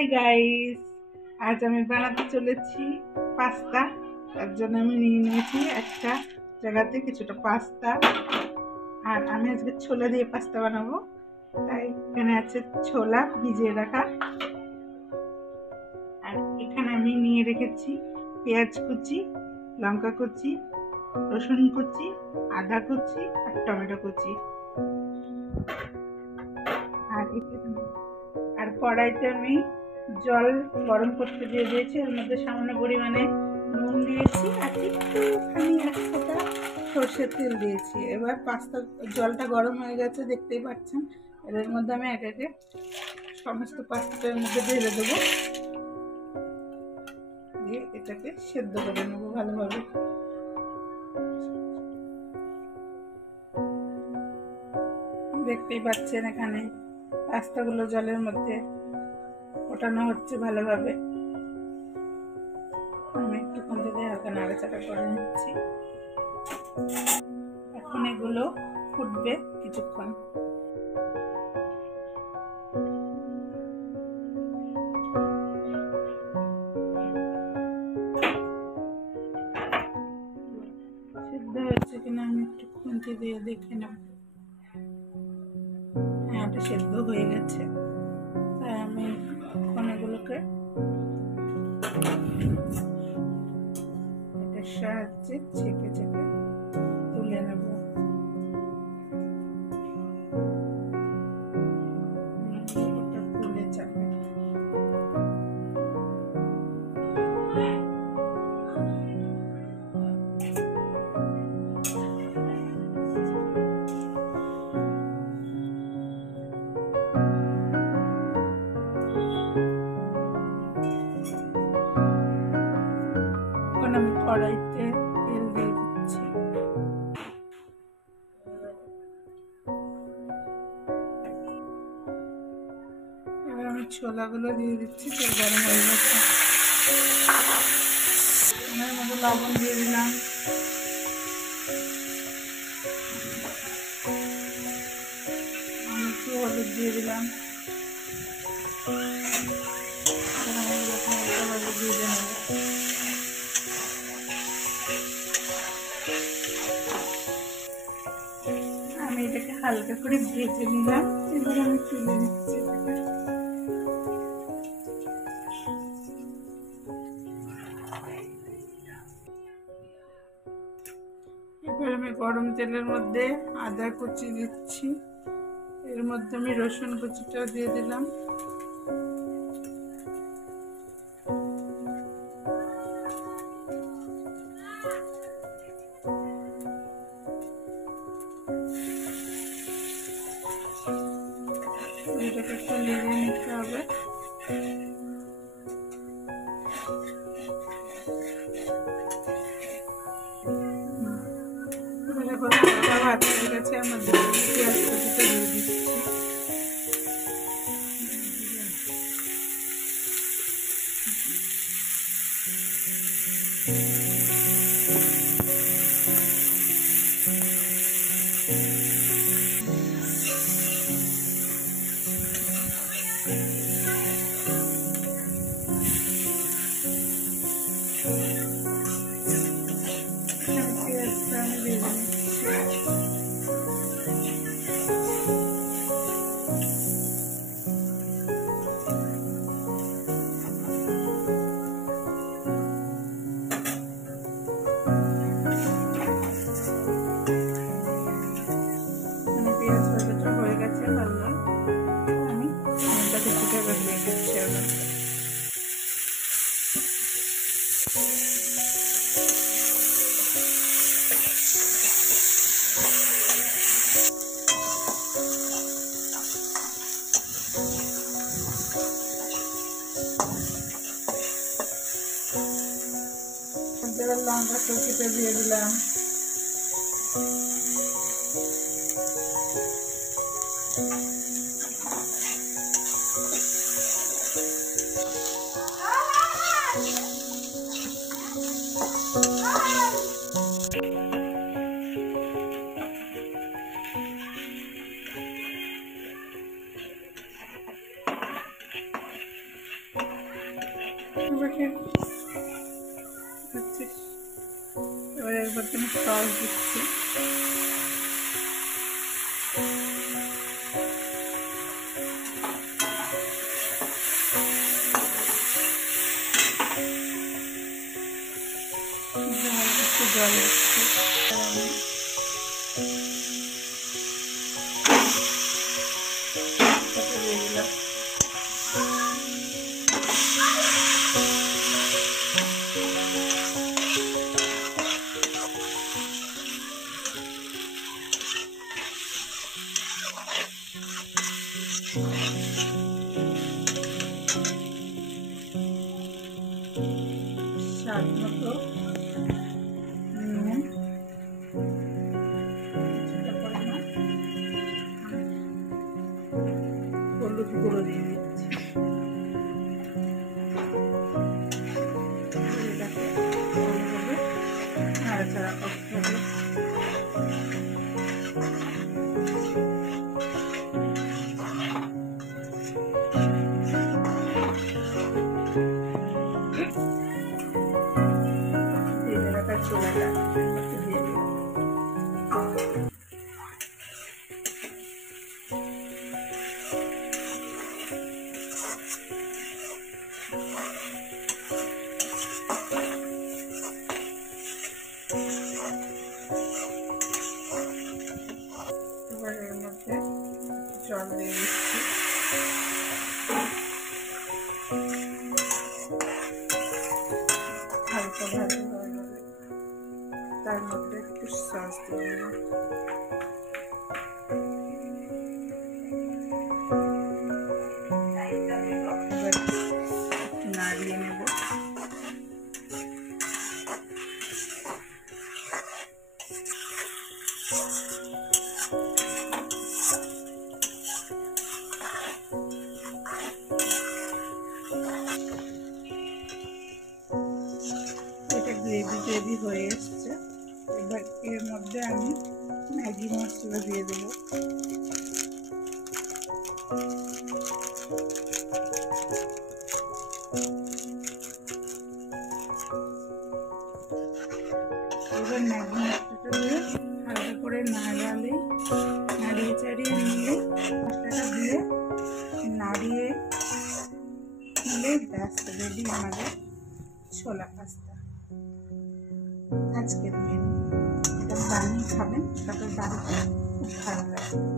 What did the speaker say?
Hi guys, আজ আমি বানাতে চলেছি পাস্তা। তার জন্য আমি নিয়ে নিয়েছি একটা জায়গাতে কিছুটা পাস্তা। আর আমি আজকে ছোলা দিয়ে পাস্তা বানাবো, তাই এখানে আছে ছোলা ভিজিয়ে রাখা। আর এখানে আমি নিয়ে রেখেছি পেঁয়াজ কুচি, লঙ্কা কুচি, রসুন কুচি, আদা কুচি আর টমেটো কুচি। আর কড়াইতে আমি জল গরম করতে দিয়ে দিয়েছি, এর মধ্যে সামান্য পরিমাণে নুন দিয়েছি আর একটুখানি এক ফোঁটা সর্ষের তেল দিয়েছি। এবার পাস্তা জলটা গরম হয়ে গেছে, দেখতেই পাচ্ছেন। এর মধ্যে আমি এক একে সমস্ত পাস্তাটার মধ্যে ঢেলে দেবো, দিয়ে এটাকে সেদ্ধ করে নেবো ভালোভাবে। দেখতেই পাচ্ছেন এখানে পাস্তাগুলো জলের মধ্যে ফোটানো হচ্ছে ভালোভাবে। আমি একটুক্ষণ ধরে হালকা নাড়াচাড়া করে নিচ্ছি। এখন এগুলো ফুটবে কিছুক্ষণ। সিদ্ধ হচ্ছে কিনা আমি একটু খুন্তি দিয়ে দেখে নেব। হ্যাঁ, এটা সেদ্ধ হয়ে গেছে, তাই আমি কণাগুলোকে এটার সাহায্যে ছেঁকে ছেঁকে তুলে নেব। এটা তুলে চাপে আমি কড়াইতে তেল দিয়ে দিচ্ছি। এবার আমি ছোলাগুলো দিয়ে দিচ্ছি, তেল গরম হয়ে গেছে। এর মধ্যে লবণ দিয়ে দিলাম, একটু হলুদ দিয়ে দিলাম, দিয়ে দেবো। আমি এটাকে হালকা করে ভেজে নিলাম, এবার আমি তুলে নিচ্ছি। এবার আমি গরম তেলের মধ্যে আদা কুচি দিচ্ছি, এর মধ্যে আমি রসুন কুচিটাও দিয়ে দিলাম। এটাকে একটু নেড়ে নিতে হবে। ভাত হয়ে গেছে, আমার পেঁয়াজ কুচিটা দিয়ে দিচ্ছি। হয়ে গেছে, ভালো আমি এটাকে ফুটে দিয়ে দিচ্ছি। এবার লঙ্কা কুচিটা দিয়ে দিলাম। এবারে হচ্ছে এবার একবার আমি সস দিচ্ছি। একটু জল দিচ্ছি। দিয়ে দিলাম স্বাদ মতো নুন, হলুদ গুঁড়ো দিয়ে দিচ্ছি। নাড়াচাড়া করতে হবে। চুলাটা দিয়ে দিলাম। এবার এর মধ্যে জল দিয়ে দিচ্ছি। হালকা ভাজা হয়ে গেলে তার মধ্যে একটু সস দিয়ে দিলাম। নাড়িয়ে নেব। এটা গ্রেভি হয়ে এসছে। এবার এর মধ্যে আমি ম্যাগি মশলা দিয়ে দেবো। এবার ম্যাগি মশলাটা দিয়ে হালকা করে নাড়িয়ে চাড়িয়ে নিলে মশলাটা দিয়ে নাড়িয়ে নিলে ব্যাস রেডি আমাদের ছোলা পাস্তা। আজকের মেনু এটা বানিয়ে খাবেন, তারপর বাড়িতে খুব ভালো লাগে।